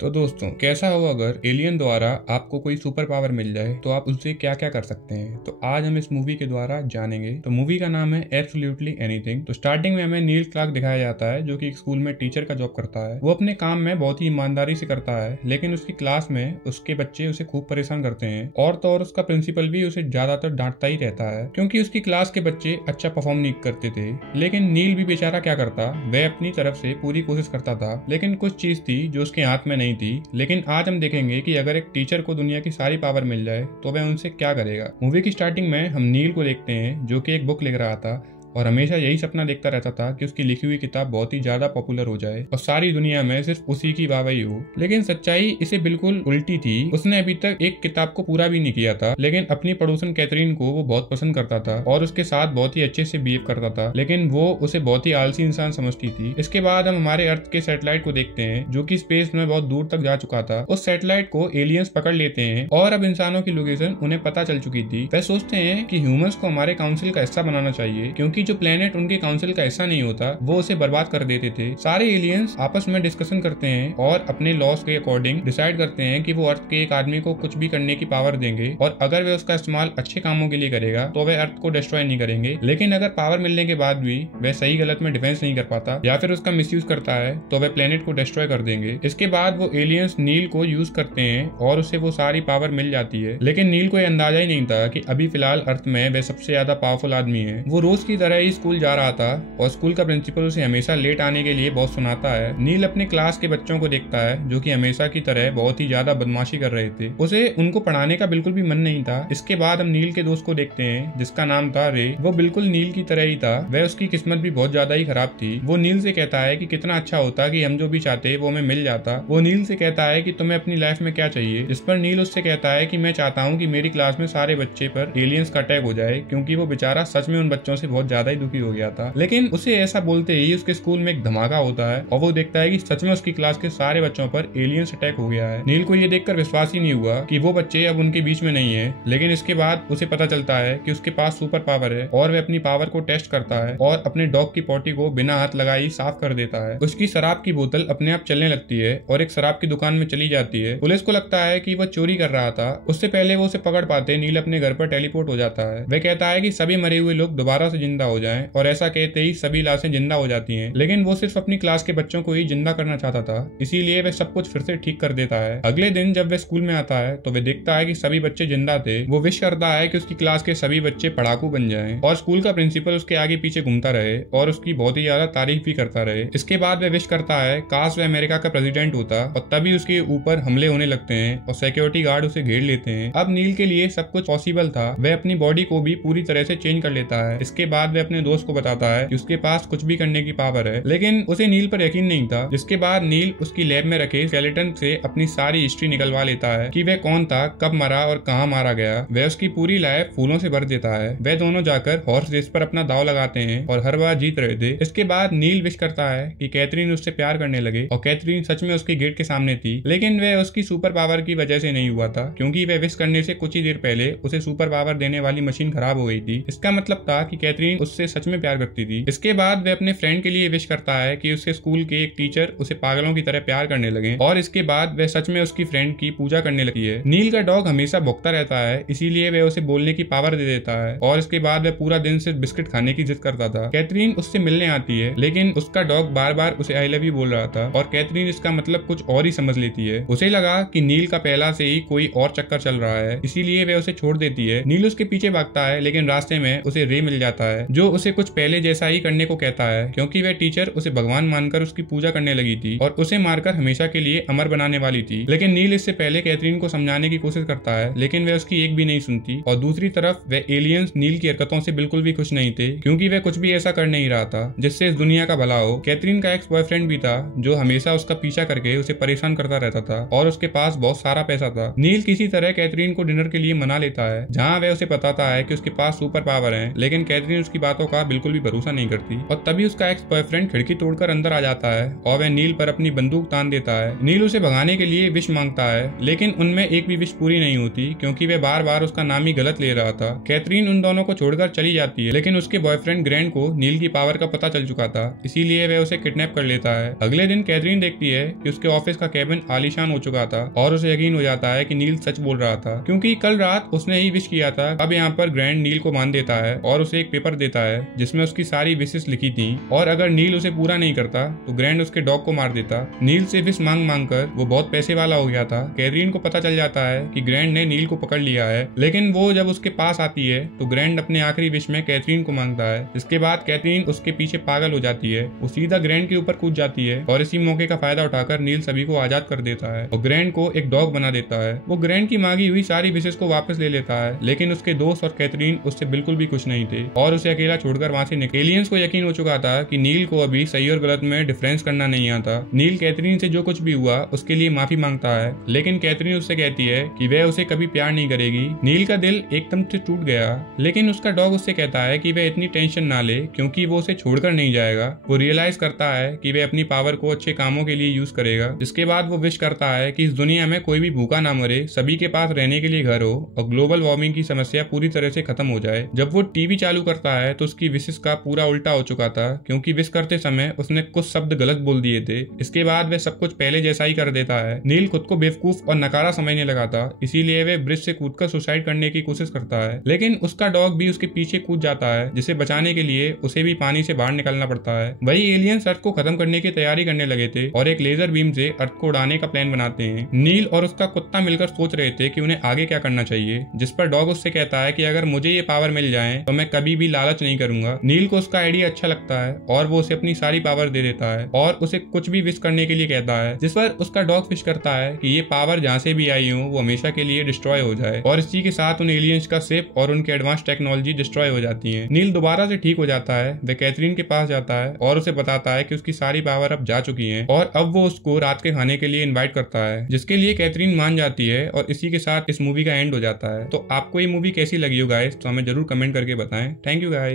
तो दोस्तों, कैसा हो अगर एलियन द्वारा आपको कोई सुपर पावर मिल जाए तो आप उससे क्या क्या कर सकते हैं। तो आज हम इस मूवी के द्वारा जानेंगे। तो मूवी का नाम है एब्सोल्युटली एनीथिंग। तो स्टार्टिंग में हमें नील क्लार्क दिखाया जाता है जो कि एक स्कूल में टीचर का जॉब करता है। वो अपने काम में बहुत ही ईमानदारी से करता है, लेकिन उसकी क्लास में उसके बच्चे उसे खूब परेशान करते हैं। और तो और उसका प्रिंसिपल भी उसे ज्यादातर डांटता ही रहता है क्योंकि उसकी क्लास के बच्चे अच्छा परफॉर्म नहीं करते थे। लेकिन नील भी बेचारा क्या करता, वह अपनी तरफ से पूरी कोशिश करता था, लेकिन कुछ चीज थी जो उसके हाथ में नहीं थी। लेकिन आज हम देखेंगे कि अगर एक टीचर को दुनिया की सारी पावर मिल जाए तो वह उनसे क्या करेगा। मूवी की स्टार्टिंग में हम नील को देखते हैं जो कि एक बुक लिख रहा था और हमेशा यही सपना देखता रहता था कि उसकी लिखी हुई किताब बहुत ही ज्यादा पॉपुलर हो जाए और सारी दुनिया में सिर्फ उसी की वाहवाही हो। लेकिन सच्चाई इसे बिल्कुल उल्टी थी। उसने अभी तक एक किताब को पूरा भी नहीं किया था, लेकिन अपनी पड़ोसन कैथरीन को वो बहुत पसंद करता था और उसके साथ बहुत ही अच्छे से बिहेव करता था, लेकिन वो उसे बहुत ही आलसी इंसान समझती थी। इसके बाद हम हमारे अर्थ के सैटेलाइट को देखते हैं जो कि स्पेस में बहुत दूर तक जा चुका था। उस सैटेलाइट को एलियंस पकड़ लेते हैं और अब इंसानों की लोकेशन उन्हें पता चल चुकी थी। वह सोचते हैं कि ह्यूमंस को हमारे काउंसिल का हिस्सा बनाना चाहिए क्योंकि जो प्लेनेट उनके काउंसिल का हिस्सा नहीं होता वो उसे बर्बाद कर देते थे। सारे एलियंस आपस में डिस्कशन करते हैं और अपने लॉस के अकॉर्डिंग डिसाइड करते हैं कि वो अर्थ के एक आदमी को कुछ भी करने की पावर देंगे और अगर वे उसका इस्तेमाल अच्छे कामों के लिए करेगा तो वे अर्थ को डिस्ट्रॉय नहीं करेंगे। लेकिन अगर पावर मिलने के बाद भी वह सही गलत में डिफेंस नहीं कर पाता या फिर उसका मिसयूज करता है तो वे प्लेनेट को डिस्ट्रॉय कर देंगे। इसके बाद वो एलियंस नील को यूज करते हैं और उसे वो सारी पावर मिल जाती है। लेकिन नील को यह अंदाजा ही नहीं था कि अभी फिलहाल अर्थ में वह सबसे ज्यादा पावरफुल आदमी है। वो रोज की तरह ही स्कूल जा रहा था और स्कूल का प्रिंसिपल उसे हमेशा लेट आने के लिए बहुत सुनाता है। नील अपने क्लास के बच्चों को देखता है जो कि हमेशा की तरह बहुत ही ज्यादा बदमाशी कर रहे थे। उसे उनको पढ़ाने का बिल्कुल भी मन नहीं था। इसके बाद हम नील के दोस्त को देखते हैं जिसका नाम था रे। वो बिल्कुल नील की तरह ही था। वह उसकी किस्मत भी बहुत ज्यादा ही खराब थी। वो नील से कहता है कि कितना अच्छा होता कि हम जो भी चाहते वो हमें मिल जाता। वो नील से कहता है कि तुम्हें अपनी लाइफ में क्या चाहिए। इस पर नील उससे कहता है कि मैं चाहता हूँ कि मेरी क्लास में सारे बच्चे पर एलियंस का अटैक हो जाए क्योंकि वो बेचारा सच में उन बच्चों से बहुत ज्यादा ही दुखी हो गया था। लेकिन उसे ऐसा बोलते ही उसके स्कूल में एक धमाका होता है और वो देखता है कि सच में उसकी क्लास के सारे बच्चों पर एलियंस अटैक हो गया है। नील को ये देखकर विश्वास ही नहीं हुआ कि वो बच्चे अब उनके बीच में नहीं है। लेकिन इसके बाद उसे पता चलता है कि उसके पास सुपर पावर है और वह अपनी पावर को टेस्ट करता है और अपने डॉग की पॉटी को बिना हाथ लगाए साफ कर देता है। उसकी शराब की बोतल अपने आप चलने लगती है और एक शराब की दुकान में चली जाती है। पुलिस को लगता है कि वह चोरी कर रहा था। उससे पहले वो उसे पकड़ पाते नील अपने घर पर टेलीपोर्ट हो जाता है। वह कहता है कि सभी मरे हुए लोग दोबारा से जिंदा हो जाएं और ऐसा कहते ही सभी लाशें जिंदा हो जाती हैं। लेकिन वो सिर्फ अपनी क्लास के बच्चों को ही जिंदा करना चाहता था, इसीलिए वह सब कुछ फिर से ठीक कर देता है। अगले दिन जब वह स्कूल में आता है तो वह देखता है कि सभी बच्चे जिंदा थे। वो विश करता है कि उसकी क्लास के सभी बच्चे पढ़ाकू बन जाएं और स्कूल का प्रिंसिपल उसके आगे पीछे घूमता रहे और उसकी बहुत ही ज्यादा तारीफ भी करता रहे। इसके बाद वह विश करता है काश वह अमेरिका का प्रेसिडेंट होता और तभी उसके ऊपर हमले होने लगते हैं और सिक्योरिटी गार्ड उसे घेर लेते हैं। अब नील के लिए सब कुछ पॉसिबल था। वह अपनी बॉडी को भी पूरी तरह से चेंज कर लेता है। इसके बाद वह अपने दोस्त को बताता है कि उसके पास कुछ भी करने की पावर है, लेकिन उसे नील पर यकीन नहीं था। जिसके बाद नील उसकी लैब में रखे स्केलेटन से अपनी सारी हिस्ट्री निकलवा लेता है कि वह कौन था, कब मरा और कहाँ मारा गया। वह उसकी पूरी लाइफ फूलों से भर देता है। वह दोनों जाकर हॉर्स रेस पर अपना दाव लगाते हैं और हर बार जीत रहे थे। इसके बाद नील विश करता है कि कैथरीन उससे प्यार करने लगे और कैथरीन सच में उसके गेट के सामने थी। लेकिन वह उसकी सुपर पावर की वजह से नहीं हुआ था क्योंकि वह विश करने से कुछ ही देर पहले उसे सुपर पावर देने वाली मशीन खराब हो गई थी। इसका मतलब था कि कैथरीन उससे सच में प्यार करती थी। इसके बाद वह अपने फ्रेंड के लिए विश करता है कि उसके स्कूल के एक टीचर उसे पागलों की तरह प्यार करने लगे और इसके बाद वह सच में उसकी फ्रेंड की पूजा करने लगती है। नील का डॉग हमेशा भौंकता रहता है, इसीलिए वह उसे बोलने की पावर दे देता है और इसके बाद वह पूरा दिन सिर्फ बिस्किट खाने की जिद करता था। कैथरीन उससे मिलने आती है, लेकिन उसका डॉग बार बार उसे आई लव यू बोल रहा था और कैथरीन इसका मतलब कुछ और ही समझ लेती है। उसे लगा कि नील का पहला से ही कोई और चक्कर चल रहा है, इसीलिए वह उसे छोड़ देती है। नील उसके पीछे भागता है, लेकिन रास्ते में उसे रे मिल जाता है जो उसे कुछ पहले जैसा ही करने को कहता है क्योंकि वह टीचर उसे भगवान मानकर उसकी पूजा करने लगी थी और उसे मारकर हमेशा के लिए अमर बनाने वाली थी। लेकिन नील इससे पहले कैथरीन को समझाने की कोशिश करता है, लेकिन वह उसकी एक भी नहीं सुनती। और दूसरी तरफ वह एलियंस नील की हरकतों से बिल्कुल भी खुश नहीं थे क्योंकि वह कुछ भी ऐसा कर नहीं रहा था जिससे इस दुनिया का भला हो। कैथरीन का एक्स बॉयफ्रेंड भी था जो हमेशा उसका पीछा करके उसे परेशान करता रहता था और उसके पास बहुत सारा पैसा था। नील किसी तरह कैथरीन को डिनर के लिए मना लेता है जहाँ वह उसे बताता है कि उसके पास सुपर पावर है, लेकिन कैथरीन उसकी बातों का बिल्कुल भी भरोसा नहीं करती। और तभी उसका एक्स बॉयफ्रेंड खिड़की तोड़कर अंदर आ जाता है और वह नील पर अपनी बंदूक तान देता है। नील उसे भगाने के लिए विश मांगता है, लेकिन उनमें एक भी विश पूरी नहीं होती क्योंकि वह बार बार उसका नाम ही गलत ले रहा था। कैथरीन उन दोनों को छोड़कर चली जाती है, लेकिन उसके बॉयफ्रेंड ग्रैंड को नील की पावर का पता चल चुका था, इसीलिए वह उसे किडनैप कर लेता है। अगले दिन कैथरीन देखती है कि उसके ऑफिस का केबिन आलीशान हो चुका था और उसे यकीन हो जाता है कि नील सच बोल रहा था, क्योंकि कल रात उसने ही विश किया था। अब यहाँ पर ग्रैंड नील को मान देता है और उसे एक पेपर देता है जिसमें उसकी सारी विशेष लिखी थी, और अगर नील उसे पूरा नहीं करता तो ग्रैंड उसके डॉग को मार देता। नील से विश मांग मांग कर वो बहुत पैसे वाला हो गया था। कैथरीन को पता चल जाता है कि ग्रैंड ने नील को पकड़ लिया है, लेकिन वो जब उसके पास आती है तो ग्रैंड अपने आखिरी विश में कैथरीन को मांगता है। इसके बाद कैथरीन उसके पीछे पागल हो जाती है, वो सीधा ग्रैंड के ऊपर कूद जाती है और इसी मौके का फायदा उठाकर नील सभी को आजाद कर देता है और ग्रैंड को एक डॉग बना देता है। वो ग्रैंड की मांगी हुई सारी विशेष को वापस ले लेता है, लेकिन उसके दोस्त और कैथरीन उससे बिल्कुल भी खुश नहीं थे और उसे अकेला छोड़कर वहां से निकले। एलियंस को यकीन हो चुका था कि नील को अभी सही और गलत में डिफरेंस करना नहीं आता। नील कैथरीन से जो कुछ भी हुआ उसके लिए माफी मांगता है, लेकिन कैथरीन उससे कहती है कि वह उसे कभी प्यार नहीं करेगी। नील का दिल एकदम से टूट गया, लेकिन उसका डॉग उससे कहता है कि वह इतनी टेंशन ना ले क्योंकि वो उसे छोड़कर नहीं जाएगा। वो रियलाइज करता है कि वह अपनी पावर को अच्छे कामों के लिए यूज करेगा। इसके बाद वो विश करता है कि इस दुनिया में कोई भी भूखा ना मरे, सभी के पास रहने के लिए घर हो और ग्लोबल वार्मिंग की समस्या पूरी तरह से खत्म हो जाए। जब वो टीवी चालू करता है तो उसकी विशेष का पूरा उल्टा हो चुका था, क्योंकि विश करते समय उसने कुछ शब्द गलत बोल दिए थे। इसके बाद वह सब कुछ पहले जैसा ही कर देता है। नील खुद को बेवकूफ और नकारा समझने लगा था, इसीलिए वह ब्रिज से कूदकर सुसाइड करने की कोशिश करता है, लेकिन उसका डॉग भी उसके पीछे कूद जाता है, जिसे बचाने के लिए उसे भी पानी से बाहर निकलना पड़ता है। वही एलियंस अर्थ को खत्म करने की तैयारी करने लगे थे और एक लेजर बीम से अर्थ को उड़ाने का प्लान बनाते हैं। नील और उसका कुत्ता मिलकर सोच रहे थे कि उन्हें आगे क्या करना चाहिए, जिस पर डॉग उससे कहता है कि अगर मुझे ये पावर मिल जाए तो मैं कभी भी लालच नहीं करूंगा। नील को उसका आइडिया अच्छा लगता है और वो उसे अपनी सारी पावर दे देता है और उसे कुछ भी विश करने के लिए कहता है, जिस पर उसका डॉग विश करता है कि ये पावर जहाँ से भी आई हो वो हमेशा के लिए डिस्ट्रॉय हो जाए, और इसी के साथ उन एलियंस का शिप और उनके एडवांस टेक्नोलॉजी डिस्ट्रॉय हो जाती है। नील दोबारा से ठीक हो जाता है, वह कैथरीन के पास जाता है और उसे बताता है कि उसकी सारी पावर अब जा चुकी है और अब वो उसको रात के खाने के लिए इन्वाइट करता है, जिसके लिए कैथरीन मान जाती है और इसी के साथ इस मूवी का एंड हो जाता है। तो आपको ये मूवी कैसी लगी हो गाइस, तो हमें जरूर कमेंट करके बताएं। Thank you guys.